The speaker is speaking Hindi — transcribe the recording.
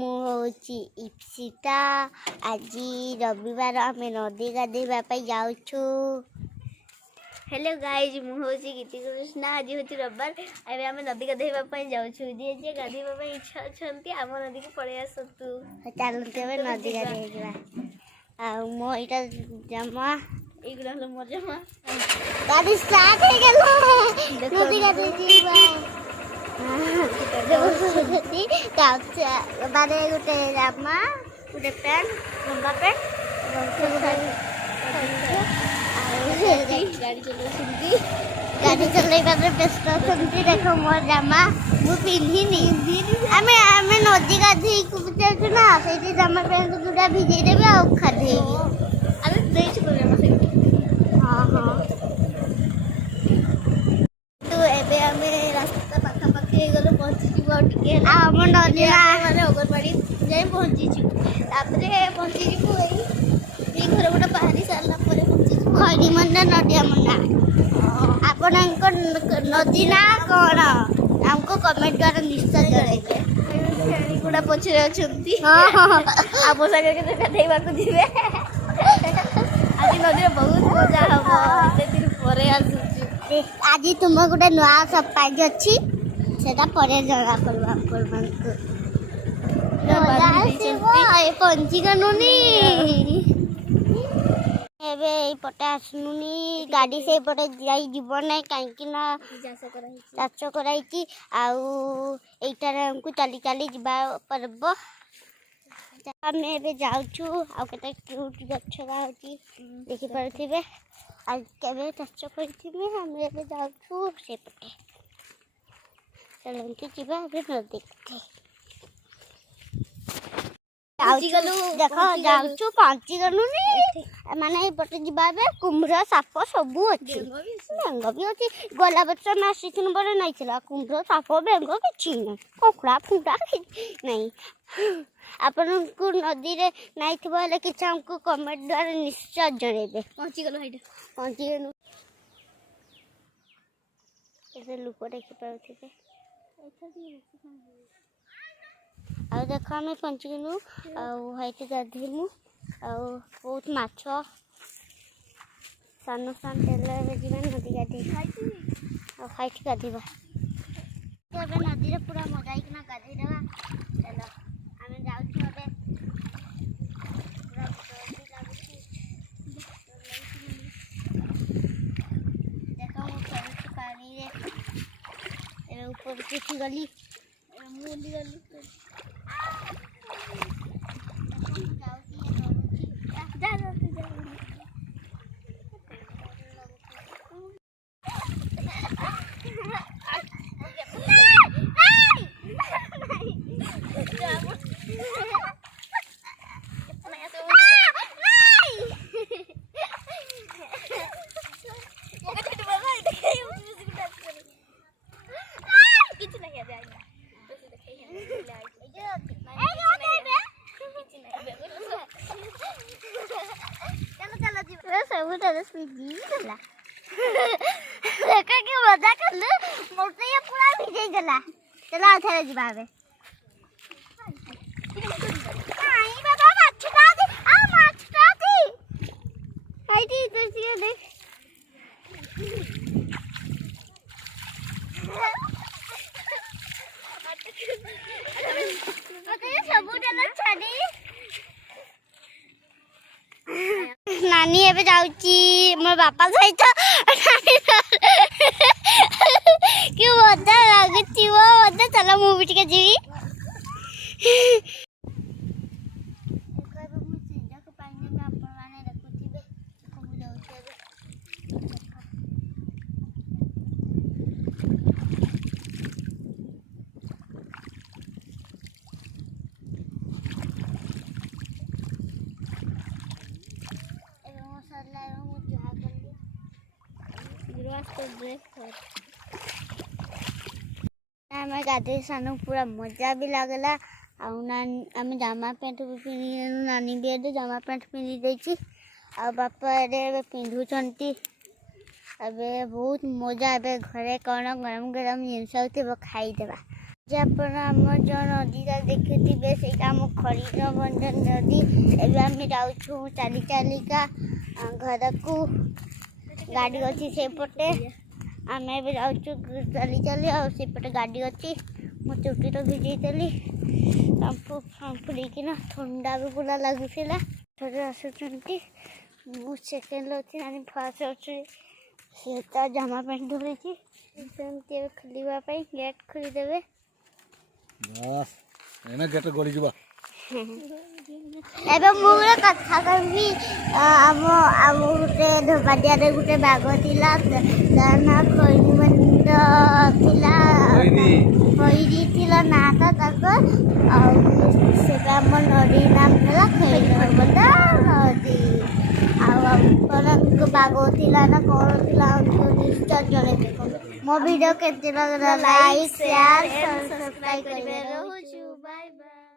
मुझे इप्सिता आज रविवार आम नदी गाधेवा जाऊँ। हेलो गाइज मुझे गीति कृष्णा आज हूँ रविवार एवं आम नदी गाधेवा जाऊँ। जी जी गाधेवा इच्छा अच्छा आम नदी को पलि आसतु चलते नदी गाधे मो यहाँ जमा एगुला हल मोर जमा गाड़ी स्टार्ट हो गया नदी गाधे बारे गोटे जामा गोटे पैंट लंबा पैंट गाड़ी चलने व्यस्त अच्छा देख मोर जामा मुझे पिंधि आम नदी गाधी जाऊँ ना से जामा पैंट दूटा भिजेदेवी आ खादे हाँ हाँ तो एबे आम रास्ता पाखापाखि गलो पहुँची आम नदी मैंने अगरवाड़ी जाए पहुँचीचु पहुँची घर गोटे बाहरी सारा खड़ी मंडा नडिया मंडा आपण नदी ना कौन आमको कमेंट द्वारा निश्चय जन गुड़ा पचरे अच्छा आम सागर के गाधेवा जीवे आज नदी बहुत मजा हम दिन पर आज तुम गोटे नुआ सरप्राइज अच्छी सेटा पर जना पंची कानुनी पटे आसनुनी गाड़ी से पटे जीव ना कहीं चाष कराई आमको चली चली जा पड़ब आम ए जाऊँ आते क्यूट गछ देखिपे आज के चाष करें आम ए जाऊँ से पटे चलते जीवा नदी देख जाऊँ पहुँची गलु माने पटे जा कुम्भर साप सबू अच्छे बेंग भी अच्छी गला बर्ष में आसी बड़े नहीं कुम्भर साप बेंग कि ना ककड़ा फुटा नहीं आपण को नदी रे नहीं थी कि हमको कमेंट द्वारा निश्चय जनइबे पहुँची गलु लोक देखिपे आ देख आम पहुँची गलु आईटी गाधेमु बहुत माछ सान सान तेल जी नदी गाधे खाई गाधेवा नदी पूरा मजा किना गाधेदेवा चल आम जाऊँ देख मुझे पानी ऊपर उठी गली मुली गली मजा कर मोटे पूरा भिजे गला चलो आउे जा बाबा माछटा दे आ माछटा दे हाइटी इधर से देख सबू डाला छाड़ी नानी एबे जाउची मोर बापा सहित कि मजा लगुची वो मजा चलो मुझे टिके जीवी आम गाधे सान पूरा मजा भी लगला आम जामा पैंट भी पिंधि नानी भी ए जामा पैंट पिंधि देछि आ बापा ए पिंधुचंती अबे बहुत मजा ए घरे कौन गरम गरम जिनस खाईदेवा ଆପଣ ଆମ ଯେଉଁ ନଦୀଟା ଦେଖିଥିବେ ସେଇଟା ଆମ ଖରିଜଭଞ୍ଜ ନଦୀ। ଏବେ ଆମେ ଯାଉଛୁ ଚାଲି ଚାଲିକା ଘରକୁ। ଗାଡ଼ି ଅଛି ସେପଟେ, ଆମେ ଏବେ ଯାଉଛୁ ଚାଲି ଚାଲି। ଆଉ ସେପଟେ ଗାଡ଼ି ଅଛି। ମୁଁ ଚୁଟି ତ ଭିଜେଇଥିଲି, ଫାମ୍ପୁଡ଼ିକିନା ଥଣ୍ଡା ବି ପୁରା ଲାଗୁଥିଲା। ଥରେ ଆସୁଛନ୍ତି, ମୁଁ ସେକେଣ୍ଡ ଅଛି, ନାନୀ ଫାର୍ଷ୍ଟ ଅଛି। ସେ ତା ଜାମା ପ୍ୟାଣ୍ଟ ଧରିଛି, ସେମିତି ଏବେ ଖୋଲିବା ପାଇଁ ଗେଟ୍ ଖୋଲିଦେବେ। ଗେଟ୍ ଗଳି ଯିବା। ଏବେ ମୁଁ ଗୋଟେ କଥା କହିବି। ଆମ ଗୋଟେ ଧୋବାଡ଼ିଆରେ ଗୋଟେ ବାଘ ଥିଲା, ତା ନାଁ ଖଇରିମନ୍ଦ ଥିଲା, ଖଇରି ଥିଲା ନାଁଟା ତାଙ୍କର। ଆଉ ସେଟା ଆମ ନଦୀ ନାମ ହେଲା ଖଇରିମନ୍ଦ ନଦୀ। ଆଉ ଆପଣଙ୍କ ବାଘ ଥିଲା ନା କ'ଣ ଥିଲା ନିଶ୍ଚୟ ଜଣେଇବେ। ମୋ ଭିଡ଼ିଓ କେମିତି ଲାଗିଲା ଲାଇକ୍ ସେୟାର ସବସ୍କ୍ରାଇବ୍ କରିବେ। ରହୁଛୁ, ବାଏ ବାଏ।